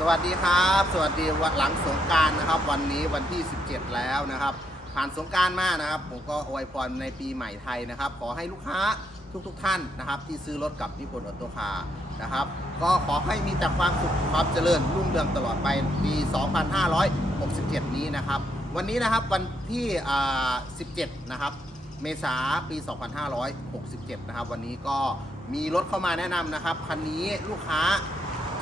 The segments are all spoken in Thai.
สวัสดีครับ สวัสดีวันหลังสงการนะครับ วันนี้วันที่ 17 แล้วนะครับ ผ่านสงการมานะครับ ผมก็อวยพรในปีใหม่ไทยนะครับ ขอให้ลูกค้าทุกๆทท่านนะครับ ที่ซื้อรถกับนิพนธ์ออโตคาร์นะครับ ก็ขอให้มีแต่ความสุขความเจริญรุ่งเรืองตลอดไปปี 2567 นี้นะครับ วันนี้นะครับวันที่17 นะครับเมษาปี 2567 นะครับ วันนี้ก็มีรถเข้ามาแนะนำนะครับคันนี้ลูกค้า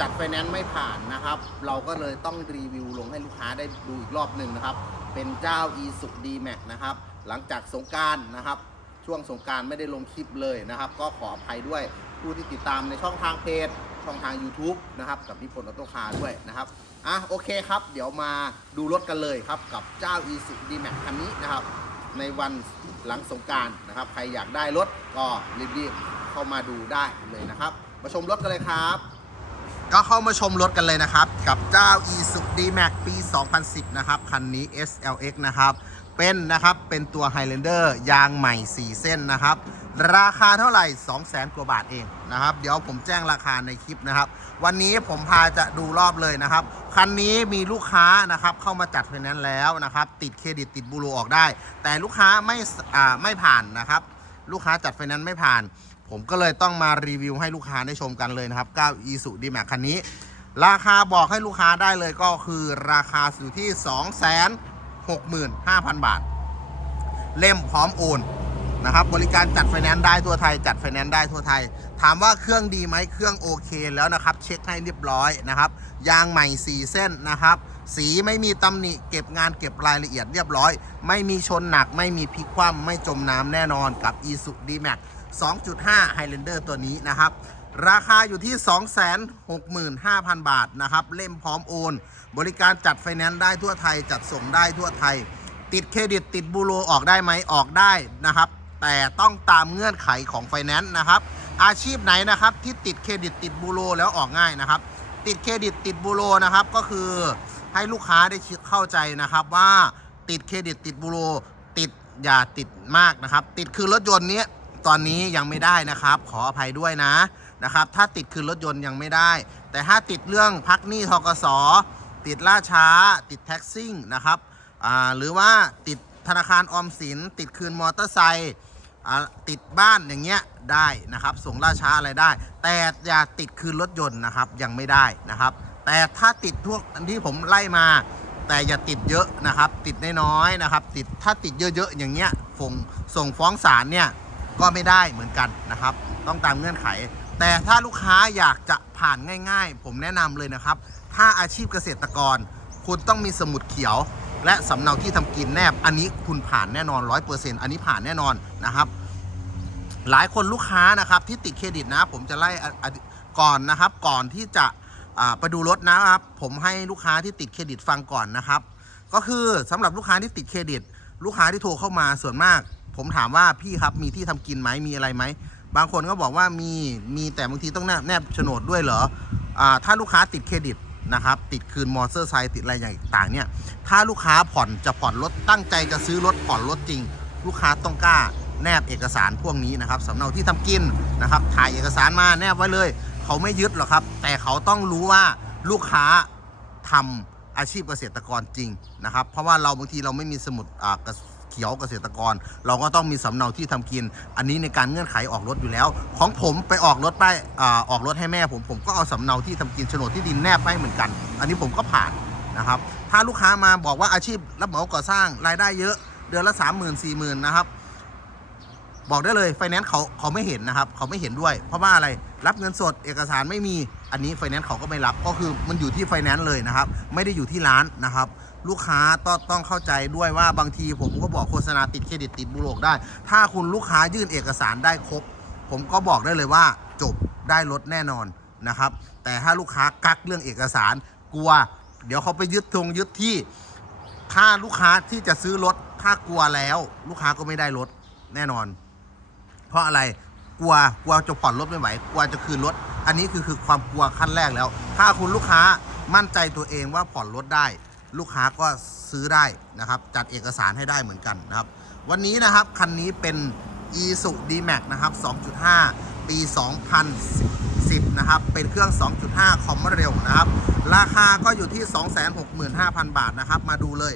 จัดไฟแนนซ์ไม่ผ่านนะครับ เราก็เลยต้องรีวิวลงให้ลูกค้าได้ดูอีกรอบหนึ่งนะครับ เป็นเจ้า e s u d m a x นะครับ หลังจากสงการนะครับ ช่วงสงการไม่ได้ลงคลิปเลยนะครับ ก็ขออภัยด้วยผู้ที่ติดตามในช่องทางเพจ ช่องทาง YouTube นะครับ กับนิพนธ์ออโต้คาร์ด้วยนะครับ อะโอเคครับ เดี๋ยวมาดูรถกันเลยครับ กับเจ้า e s u d m a x คันนี้นะครับ ในวันหลังสงการนะครับ ใครอยากได้รถก็รีบๆเข้ามาดูได้เลยนะครับ มาชมรถกันเลยครับ ก็เข้ามาชมรถกันเลยนะครับ กับเจ้า e s u D-Max ปี 2010 นะครับ คันนี้ SLX นะครับ เป็นนะครับ เป็นตัว Highlander ยางใหม่ 4 เส้นนะครับ ราคาเท่าไหร่ 200,000 กว่าบาทเองนะครับ เดี๋ยวผมแจ้งราคาในคลิปนะครับ วันนี้ผมพาจะดูรอบเลยนะครับ คันนี้มีลูกค้านะครับเข้ามาจัดไฟแนนซ์แล้วนะครับ ติดเครดิตติดบูโรออกได้ แต่ลูกค้าไม่อ่าไม่ผ่านนะครับ ลูกค้าจัดไฟแนนซ์ไม่ผ่าน ผมก็เลยต้องมารีวิวให้ลูกค้าได้ชมกันเลยนะครับ9 e s u d m a x คันนี้ ราคาบอกให้ลูกค้าได้เลยก็คือราคาอยู่ที่ 265,000 บาท เล่มพร้อมโอนนะครับบริการจัดไฟแนนซ์ได้ทั่วไทยจัดไฟแนนซ์ได้ทั่วไทย ถามว่าเครื่องดีไหมเครื่องโอเคแล้วนะครับ เช็คให้เรียบร้อยนะครับ ยางใหม่ 4 เส้นนะครับ สีไม่มีตำหนิเก็บงานเก็บรายละเอียดเรียบร้อย ไม่มีชนหนักไม่มีพลิกคว่ำไม่จมน้ำแน่นอนกับ e s u D-Max 2.5 Highlander ตัวนี้นะครับ ราคาอยู่ที่ 265,000 บาทนะครับ เล่มพร้อมโอน บริการจัดไฟแนนซ์ได้ทั่วไทยจัดส่งได้ทั่วไทย ติดเครดิตติดบูโรออกได้ไหมออกได้นะครับ แต่ต้องตามเงื่อนไขของไฟแนนซ์นะครับ อาชีพไหนนะครับที่ติดเครดิตติดบูโรแล้วออกง่ายนะครับ ติดเครดิตติดบูโรนะครับก็คือ ให้ลูกค้าได้เข้าใจนะครับว่าติดเครดิตติดบูโรติดอย่าติดมากนะครับ ติดคือรถยนต์เนี้ยตอนนี้ยังไม่ได้นะครับ ขออภัยด้วยนะนะครับ ถ้าติดคือรถยนต์ยังไม่ได้ แต่ถ้าติดเรื่องพักหนี้ทกสติดล่าช้า ติดแท็กซิ่งนะครับหรือว่าติดธนาคารออมสิน ติดคืนมอเตอร์ไซค์ติดบ้านอย่างเงี้ยได้นะครับ ส่งล่าช้าอะไรได้ แต่อย่าติดคืนรถยนต์นะครับยังไม่ได้นะครับ แต่ถ้าติดพวกที่ผมไล่มา แต่อย่าติดเยอะนะครับ ติดน้อยๆนะครับ ติดถ้าติดเยอะๆอย่างเงี้ยส่งส่งฟ้องศาลเนี่ยก็ไม่ได้เหมือนกันนะครับ ต้องตามเงื่อนไข แต่ถ้าลูกค้าอยากจะผ่านง่าย ๆ ผมแนะนำเลยนะครับ ถ้าอาชีพเกษตรกร คุณต้องมีสมุดเขียว และสำเนาที่ทำกินแนบ อันนี้คุณผ่านแน่นอน 100%อันนี้ผ่านแน่นอนนะครับ หลายคนลูกค้านะครับที่ติดเครดิตนะ ผมจะไล่ก่อนนะครับ ก่อนที่จะ ไปดูรถนะครับ ผมให้ลูกค้าที่ติดเครดิตฟังก่อนนะครับ ก็คือสำหรับลูกค้าที่ติดเครดิต ลูกค้าที่โทรเข้ามาส่วนมาก ผมถามว่าพี่ครับมีที่ทำกินไหมมีอะไรไหมบางคนก็บอกว่ามีมีแต่บางทีต้องแนบแนบโฉนดด้วยเหรออาถ้าลูกค้าติดเครดิตนะครับ ติดคืนมอเตอร์ไซค์ติดอะไรอย่างต่างเนี่ย ถ้าลูกค้าผ่อนจะผ่อนรถตั้งใจจะซื้อรถผ่อนรถจริง ลูกค้าต้องกล้าแนบเอกสารพวกนี้นะครับสำเนาที่ทำกินนะครับ ถ่ายเอกสารมาแนบไว้เลย เขาไม่ยึดหรอกครับ แต่เขาต้องรู้ว่าลูกค้าทำอาชีพเกษตรกรจริงนะครับ เพราะว่าเราบางทีเราไม่มีสมุดอ่ากระเขียวเกษตรกร เราก็ต้องมีสำเนาที่ทำกิน อันนี้ในการเงื่อนไขออกรถอยู่แล้ว ของผมไปออกรถไปอออกรถให้แม่ผมผมก็เอาสำเนาที่ทำกินโฉนดที่ดินแนบไปเหมือนกัน อันนี้ผมก็ผ่านนะครับ ถ้าลูกค้ามาบอกว่าอาชีพรับเหมาก่อสร้างรายได้เยอะ เดือนละ 3 0 0 0 0 4 0 0 0 0นะครับ บอกได้เลยไฟแนนซ์เขาเขาไม่เห็นนะครับ เขาไม่เห็นด้วย เพราะว่าอะไรรับเงินสดเอกสารไม่มีอันนี้ไฟแนนซ์เขาก็ไม่รับก็คือมันอยู่ที่ไฟแนนซ์เลยนะครับ ไม่ได้อยู่ที่ร้านนะครับ ลูกค้าต้องต้องเข้าใจด้วยว่าบางทีผมก็บอกโฆษณาติดเครดิตติดบุโรกได้ ถ้าคุณลูกค้ายื่นเอกสารได้ครบ ผมก็บอกได้เลยว่าจบได้รถแน่นอนนะครับ แต่ถ้าลูกค้ากักเรื่องเอกสารกลัว เดี๋ยวเขาไปยึดทงยึดที่ ถ้าลูกค้าที่จะซื้อรถถ้ากลัวแล้ว ลูกค้าก็ไม่ได้รถแน่นอน เพราะอะไรกลัวกลัวจะผ่อนรถไม่ไหวกลัวจะคืนรถ อันนี้คือคือความกลัวขั้นแรกแล้ว ถ้าคุณลูกค้ามั่นใจตัวเองว่าผ่อนรถได้ ลูกค้าก็ซื้อได้นะครับ จัดเอกสารให้ได้เหมือนกันนะครับ วันนี้นะครับคันนี้เป็น e s u D-Max นะครับ 2.5 ปี 2010 นะครับ เป็นเครื่อง 2.5 คอมเร็วนะครับ ราคาก็อยู่ที่ 265,000 บาทนะครับ มาดูเลย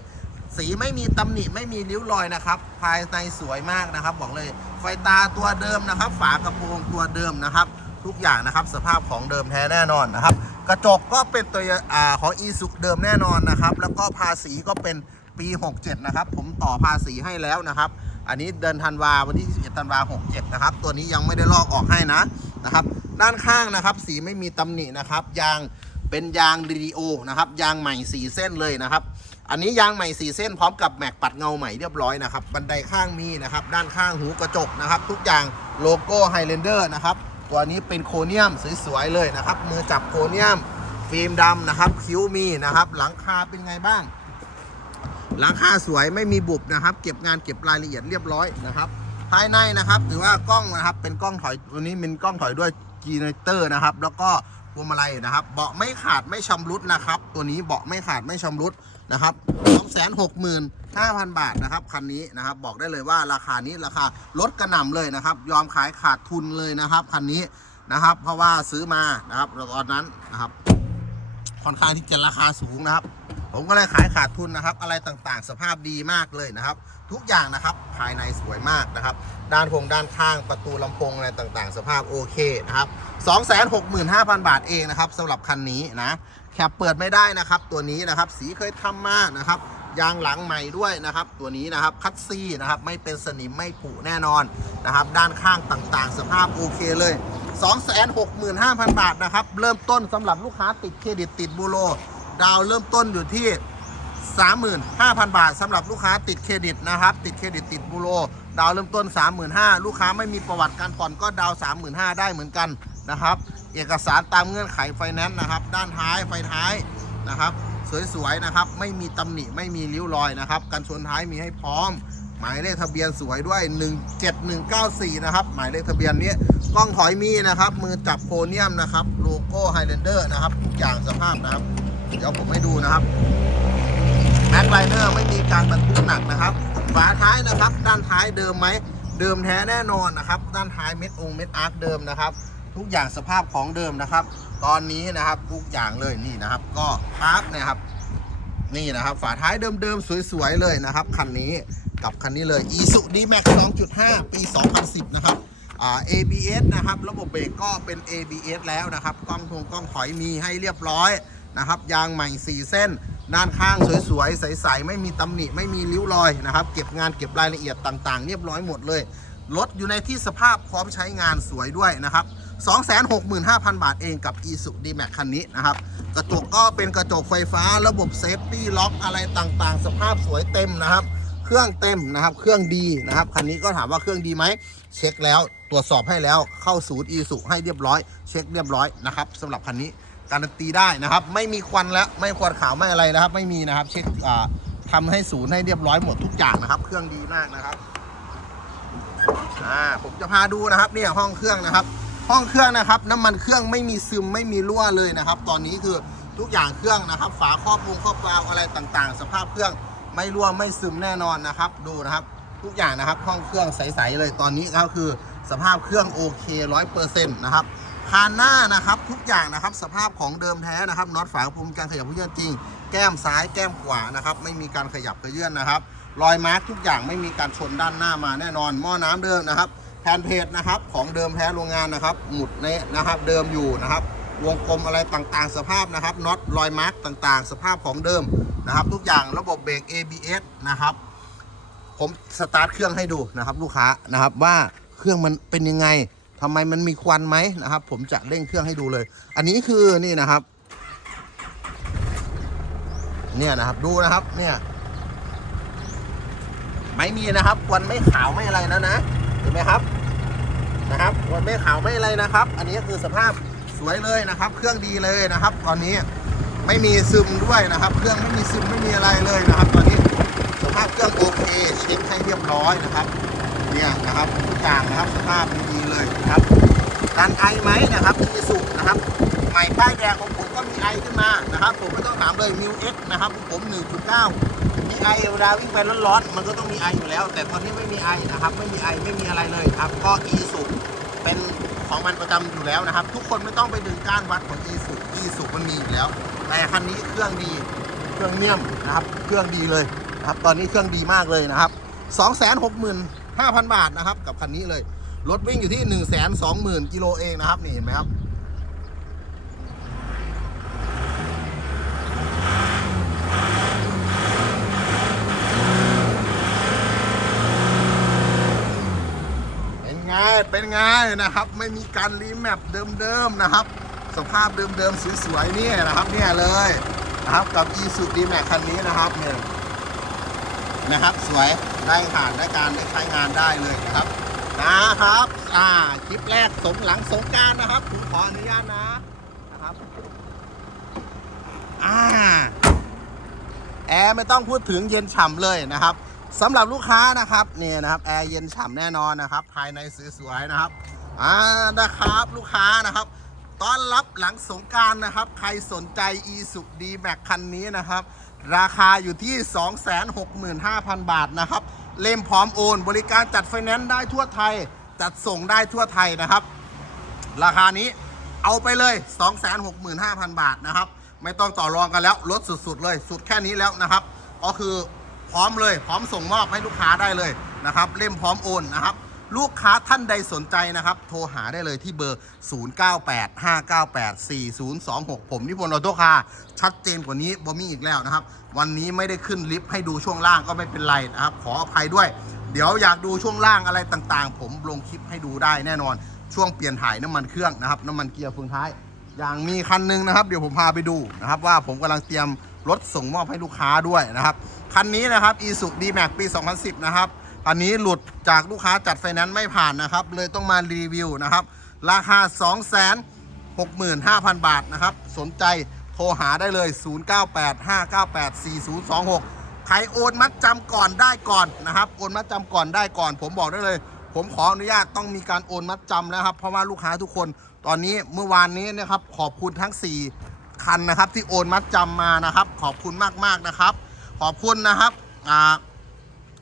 สีไม่มีตำหนิไม่มีริ้วรอยนะครับ ภายในสวยมากนะครับ บอกเลย ไฟตาตัวเดิมนะครับ ฝากระโปรงตัวเดิมนะครับ ทุกอย่างนะครับ สภาพของเดิมแท้แน่นอนนะครับ กระจกก็เป็นตัวอ่าของอีสุเดิมแน่นอนนะครับ แล้วก็ภาษีก็เป็นปี 67 นะครับ ผมต่อภาษีให้แล้วนะครับ อันนี้เดินธันวาวันที่21ธันวา67 นะครับ ตัวนี้ยังไม่ได้ลอกออกให้นะนะครับ ด้านข้างนะครับ สีไม่มีตำหนินะครับ ยางเป็นยางรีดิโอนะครับ ยางใหม่ 4 เส้นเลยนะครับ อันนี้ยางใหม่ 4 เส้นพร้อมกับแม็กปัดเงาใหม่เรียบร้อยนะครับ บันไดข้างมีนะครับ ด้านข้างหูกระจกนะครับ ทุกอย่างโลโก้ไฮเลนเดอร์นะครับ ตัวนี้เป็นโครเนียมสวยๆเลยนะครับ มือจับโครเนียม ฟิล์มดำนะครับ คิ้วมีนะครับ หลังคาเป็นไงบ้าง หลังคาสวยไม่มีบุบนะครับ เก็บงานเก็บรายละเอียดเรียบร้อยนะครับ ภายในนะครับถือว่ากล้องนะครับเป็นกล้องถอยตัวนี้เป็นกล้องถอยด้วยจีเนเตอร์นะครับ แล้วก็พวงมาลัยนะครับ เบาะไม่ขาดไม่ชำรุดนะครับ ตัวนี้เบาะไม่ขาดไม่ชำรุด นะครับ265,000 บาทนะครับคันนี้นะครับบอกได้เลยว่าราคานี้ราคาลดกระหน่ำเลยนะครับ ยอมขายขาดทุนเลยนะครับคันนี้นะครับ เพราะว่าซื้อมานะครับตอนนั้นนะครับค่อนข้างที่จะราคาสูงนะครับ ผมก็เลยขายขาดทุนนะครับ อะไรต่างๆ สภาพดีมากเลยนะครับ ทุกอย่างนะครับภายในสวยมากนะครับ ด้านพงด้านข้างประตูลำโพงอะไรต่างๆ สภาพโอเคนะครับ265,000 บาทเองนะครับสำหรับคันนี้นะ แคปเปิดไม่ได้นะครับ ตัวนี้นะครับ สีเคยทำมานะครับยางหลังใหม่ด้วยนะครับ ตัวนี้นะครับคัตซี่นะครับไม่เป็นสนิมไม่ผุแน่นอนนะครับ ด้านข้างต่างๆ สภาพโอเคเลย 265,000 บาทนะครับ เริ่มต้นสำหรับลูกค้าติดเครดิตติดบูโร ดาวเริ่มต้นอยู่ที่ 35,000 บาทสำหรับลูกค้าติดเครดิตนะครับ ติดเครดิตติดบูโร ดาวเริ่มต้น 35,000 ลูกค้าไม่มีประวัติการผ่อนก็ดาว 35,000 ได้เหมือนกันนะครับ เอกสารตามเงื่อนไขไฟแนนซ์นะครับ ด้านท้ายไฟท้ายนะครับ สวยๆนะครับไม่มีตำหนิไม่มีริ้วรอยนะครับกันชนท้ายมีให้พร้อม หมายเลขทะเบียนสวยด้วย 17194 นะครับ หมายเลขทะเบียนนี้กล้องถอยมีนะครับ มือจับโครเนียมนะครับโลโก้ไฮเลนเดอร์นะครับทุกอย่างสภาพนะครับ เดี๋ยวผมให้ดูนะครับแม็กไลเนอร์ไม่มีการบรรทุกหนักนะครับ ฝาท้ายนะครับ ด้านท้ายเดิมไหมเดิมแท้แน่นอนนะครับ ด้านท้ายเม็ดองเม็ดอาร์คเดิมนะครับ ทุกอย่างสภาพของเดิมนะครับ ตอนนี้นะครับทุกอย่างเลยนี่นะครับ ก็พาร์ทนะครับ นี่นะครับ ฝาท้ายเดิมๆสวยๆเลยนะครับคันนี้กับคันนี้เลย i s u d Max 2.5 ปี 2010 นะครับ ABS นะครับ ระบบเบรกก็เป็น ABS แล้วนะครับ กล้องทงกล้องถอยมีให้เรียบร้อยนะครับ ยางใหม่ 4 เส้น ด้านข้างสวยๆ ใสๆ ไม่มีตำหนิ ไม่มีริ้วรอยนะครับ เก็บงานเก็บรายละเอียดต่างๆ เรียบร้อยหมดเลย รถอยู่ในที่สภาพพร้อมใช้งานสวยด้วยนะครับ 265,000 บาทเองกับ i s u d Max คันนี้นะครับ กระจกก็เป็นกระจกไฟฟ้าระบบเซฟตี้ล็อกอะไรต่างๆ สภาพสวยเต็มนะครับ เครื่องเต็มนะครับ เครื่องดีนะครับ คันนี้ก็ถามว่าเครื่องดีไหม เช็คแล้วตรวจสอบให้แล้วเข้าศูนย์อีสุให้เรียบร้อย เช็คเรียบร้อยนะครับสำหรับคันนี้การันตีได้นะครับ ไม่มีควันแล้วไม่ควันขาวไม่อะไรนะครับ ไม่มีนะครับ เช็คอ่าทำให้ศูนย์ให้เรียบร้อยหมดทุกอย่างนะครับ เครื่องดีมากนะครับอ่าผมจะพาดูนะครับเนี่ยห้องเครื่องนะครับ ห้องเครื่องนะครับ น้ำมันเครื่องไม่มีซึมไม่มีรั่วเลยนะครับ ตอนนี้คือทุกอย่างเครื่องนะครับ ฝาครอบวงครอบกราวอะไรต่างๆ สภาพเครื่องไม่รั่วไม่ซึมแน่นอนนะครับ ดูนะครับ ทุกอย่างนะครับห้องเครื่องใสๆเลยตอนนี้ก็คือสภาพเครื่องโอเคร้อยเปอร์เซ็นต์นะครับคานหน้านะครับทุกอย่างนะครับสภาพของเดิมแท้นะครับน็อตฝากระโปรงการขยับเขยื่อนจริง แก้มซ้ายแก้มขวานะครับ ไม่มีการขยับเยื่อนนะครับ รอยมาร์กทุกอย่างไม่มีการชนด้านหน้ามาแน่นอน หม้อน้ำเดิมนะครับ ผ่นเพจนะครับของเดิมแท้โรงงานนะครับ หมุดเนะนะครับเดิมอยู่นะครับ วงกลมอะไรต่างๆ สภาพนะครับน็อตรอยมาร์กต่างๆ สภาพของเดิมนะครับ ทุกอย่างระบบเบรก ABS นะครับ ผมสตาร์ทเครื่องให้ดูนะครับลูกค้านะครับว่าเครื่องมันเป็นยังไงทำไมมันมีควันไหมนะครับ ผมจะเร่งเครื่องให้ดูเลย อันนี้คือนี่นะครับ เนี่ยนะครับดูนะครับเนี่ยไม่มีนะครับควันไม่ขาวไม่อะไรแล้วนะ ห็นไหมครับนะครับวันไม่ขาวไม่อะไรนะครับ อันนี้คือสภาพสวยเลยนะครับ เครื่องดีเลยนะครับ ตอนนี้ไม่มีซึมด้วยนะครับ เครื่องไม่มีซึมไม่มีอะไรเลยนะครับ ตอนนี้สภาพเครื่องโอเคเช็คให้เรียบร้อยนะครับเนี่ยนะครับทุกอย่างนะครับสภาพดีเลยนะครับการไอไหมนะครับมีสุนะครับใหม่ป้ายแดงของผมก็มีไอขึ้นมานะครับ ผมไม่ต้องถามเลยมิวเอ็กนะครับของผม 1.9 ไอเวลาวิ่งไปร้อนๆมันก็ต้องมีไออยู่แล้ว แต่ตอนนี้ไม่มีไอนะครับ ไม่มีไอไม่มีอะไรเลยครับ ก็อีสุเป็นของมันประจำอยู่แล้วนะครับ ทุกคนไม่ต้องไปดึงก้านวัดของอีสุอีสุมันมีอยู่แล้ว แต่คันนี้เครื่องดีเครื่องเนียมนะครับ เครื่องดีเลยนะครับ ตอนนี้เครื่องดีมากเลยนะครับ265,000 บาทนะครับ กับคันนี้เลยรถวิ่งอยู่ที่ 120,000กิโลเองนะครับนี่เห็นไหมครับ ไง เป็นไงนะครับ ไม่มีการรีแมปเดิมๆนะครับ สภาพเดิมๆสวยๆนี่นะครับเนี่ยเลยนะครับกับ e s u d m a x คันนี้นะครับเนี่ยนะครับสวยได้ผ่านได้การได้ใช้งานได้เลยนะครับนะครับอ่าคลิปแรกสงหลังสงการนะครับผมขออนุญาตนะนะครับอ่าแอร์ไม่ต้องพูดถึงเย็นฉ่ำเลยนะครับ สำหรับลูกค้านะครับเนี่ยนะครับแอร์เย็นฉ่ำแน่นอนนะครับ ภายในสวยๆนะครับอ่านะครับลูกค้านะครับต้อนรับหลังสงการนะครับ ใครสนใจ e s u d m a x คันนี้นะครับ ราคาอยู่ที่ 265,000 บาทนะครับ เล่มพร้อมโอน บริการจัดไฟแนนซ์ได้ทั่วไทย จัดส่งได้ทั่วไทยนะครับ ราคานี้เอาไปเลย 265,000 บาทนะครับ ไม่ต้องต่อรองกันแล้วลดสุดๆเลย สุดแค่นี้แล้วนะครับ ก็คือ พร้อมเลย พร้อมส่งมอบให้ลูกค้าได้เลยนะครับ เล่มพร้อมโอนนะครับ ลูกค้าท่านใดสนใจนะครับ โทรหาได้เลยที่เบอร์ 0985984026 ผมนิพนธ์ออโต้คาชัดเจนกว่านี้บ่มีอีกแล้วนะครับ วันนี้ไม่ได้ขึ้นลิฟต์ให้ดูช่วงล่างก็ไม่เป็นไรนะครับ ขออภัยด้วย เดี๋ยวอยากดูช่วงล่างอะไรต่างๆ ผมลงคลิปให้ดูได้แน่นอน ช่วงเปลี่ยนถ่ายน้ำมันเครื่องนะครับน้ำมันเกียร์เฟืองท้าย อย่างมีคันหนึงนะครับ เดี๋ยวผมพาไปดูนะครับว่าผมกำลังเตรียม รถส่งมอบให้ลูกค้าด้วยนะครับ คันนี้นะครับ i s u d m a x ปี 2010 นะครับอันนี้หลุดจากลูกค้าจัดไฟแนนซ์ไม่ผ่านนะครับ เลยต้องมารีวิวนะครับ ราคา 265,000 บาทนะครับ สนใจโทรหาได้เลย 0985984026 ใครโอนมัดจำก่อนได้ก่อนนะครับ โอนมัดจำก่อนได้ก่อน ผมบอกได้เลย ผมขออนุญาตต้องมีการโอนมัดจำแล้วครับ เพราะว่าลูกค้าทุกคน ตอนนี้เมื่อวานนี้นะครับ ขอบคุณทั้ง 4 คันนะครับ ที่โอนมัดจำมานะครับ ขอบคุณมากๆนะครับ ขอบคุณนะครับ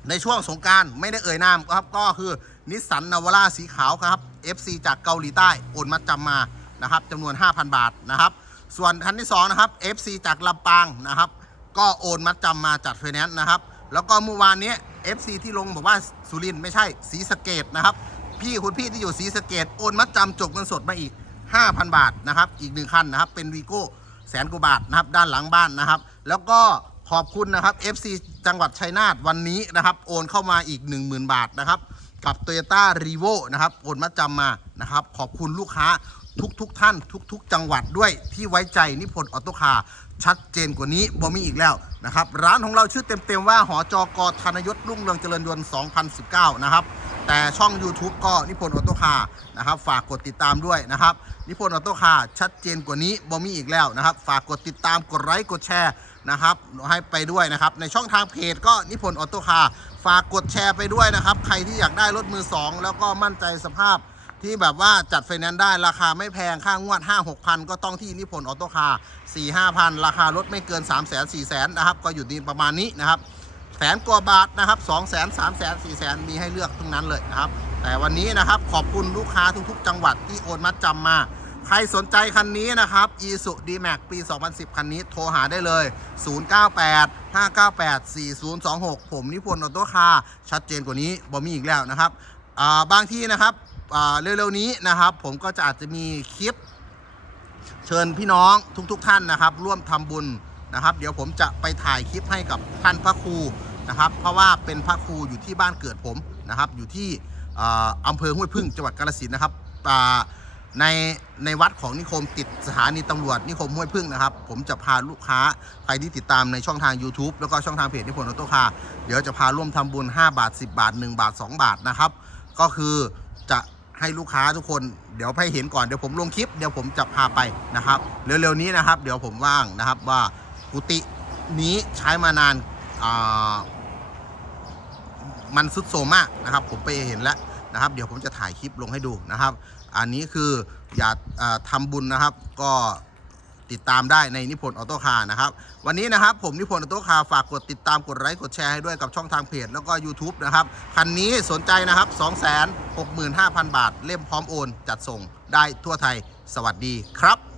ในช่วงสงการไม่ได้เอ่ยนามครับก็คือนิสสันนาวาร่าสีขาวครับ FC จากเกาหลีใต้โอนมัดจำมานะครับจำนวน 5,000 บาทนะครับ ส่วนคันที่2นะครับ FC จากลำปางนะครับ ก็โอนมัดจำมาจัดไฟแนนซ์นะครับ แล้วก็เมื่อวานนี้ FC ที่ลงบอกว่าสุรินไม่ใช่สีสเกตนะครับ พี่คุณพี่ที่อยู่สีสเกตโอนมัดจำจบเงินสดมาอีก 5,000 บาทนะครับ อีกหนึ่งคันนะครับ เป็นวีโก้ แสนกว่าบาทนะครับด้านหลังบ้านนะครับ แล้วก็ขอบคุณนะครับ FC จังหวัดชัยนาทวันนี้นะครับโอนเข้ามาอีก 10,000 บาทนะครับกับ Toyota r e v o นะครับโอนมาจำมานะครับขอบคุณลูกค้าทุกๆทท่านทุก ๆ จังหวัดด้วยที่ไว้ใจนิพนธ์ออโตคาร์ชัดเจนกว่านี้บ่มีอีกแล้วนะครับร้านของเราชื่อเต็มๆว่าหอจอกธนยศรุ่งเรืองเจริญยนต์2019 นะครับ แต่ช่อง YouTube ก็นิพนธ์ออโต้คาร์นะครับฝากกดติดตามด้วยนะครับนิพนธ์ออโต้คาร์ชัดเจนกว่านี้บ่มีอีกแล้วนะครับ ฝากกดติดตามกดไลค์กดแชร์นะครับให้ไปด้วยนะครับ ในช่องทางเพจก็นิพนธ์ออโต้คาร์ฝากกดแชร์ไปด้วยนะครับ ใครที่อยากได้รถมือ 2 แล้วก็มั่นใจสภาพที่แบบว่าจัดไฟแนนซ์ได้ราคาไม่แพง ค่างวด 5 6 พันก็ต้องที่นิพนธ์ออโต้คาร์4 5พันราคารถไม่เกิน3 0 0 0 0 4 0 0 0นะครับ ก็อยู่ดีประมาณนี้นะครับ แสนกว่าบาทนะครับ2 0 0 0 0 0 3 0 0 0 0 4 0 0 0มีให้เลือกทั้งนั้นเลยนะครับ แต่วันนี้นะครับขอบคุณลูกค้าทุกๆ จังหวัดที่โอนมัดจำมา ใครสนใจคันนี้นะครับ i s u d m a x ปี 2010 คันนี้โทรหาได้เลย 098 598 4026 ผมนิพนธ์ออโต้คาร์ชัดเจนกว่านี้บ่มีอีกแล้วนะครับาบางที่นะครับเร็วๆนี้นะครับ ผมก็จะอาจจะมีคลิป เชิญพี่น้องทุกๆ ท่านนะครับ ร่วมทำบุญ นะครับ เดี๋ยวผมจะไปถ่ายคลิปให้กับท่านพระครูนะครับ เพราะว่าเป็นพระครูอยู่ที่บ้านเกิดผมนะครับ อยู่ที่อ่าอำเภอห้วยพึ่งจังหวัดกาฬสินธุ์นะครับในในวัดของนิคมติดสถานีตำรวจนิคมห้วยพึ่งนะครับ ผมจะพาลูกค้าใครที่ติดตามในช่องทาง YouTube แล้วก็ช่องทางเพจนิพนธ์ออโต้คาเดี๋ยวจะพาร่วมทำบุญ 5 บาท 10 บาท 1 บาท 2 บาทนะครับ ก็คือจะให้ลูกค้าทุกคนเดี๋ยวให้เห็นก่อนเดี๋ยวผมลงคลิปเดี๋ยวผมจะพาไปนะครับ เร็วๆนี้นะครับ เดี๋ยวผมว่างนะครับว่า กุฏินี้ใช้มานานมันสุดโซมมากนะครับ ผมไปเห็นแล้วนะครับ เดี๋ยวผมจะถ่ายคลิปลงให้ดูนะครับ อันนี้คืออยาอ่าทำบุญนะครับ ก็ติดตามได้ในนิพนธ์ออโต้คาร์นะครับ วันนี้นะครับผมนิพนธ์ออโต้คาร์ฝากกดติดตามกดไลค์กดแชร์ให้ด้วยกับช่องทางเพจแล้วก็ YouTube นะครับ คันนี้สนใจนะครับ 265,000 บาท เล่มพร้อมโอน จัดส่งได้ทั่วไทย สวัสดีครับ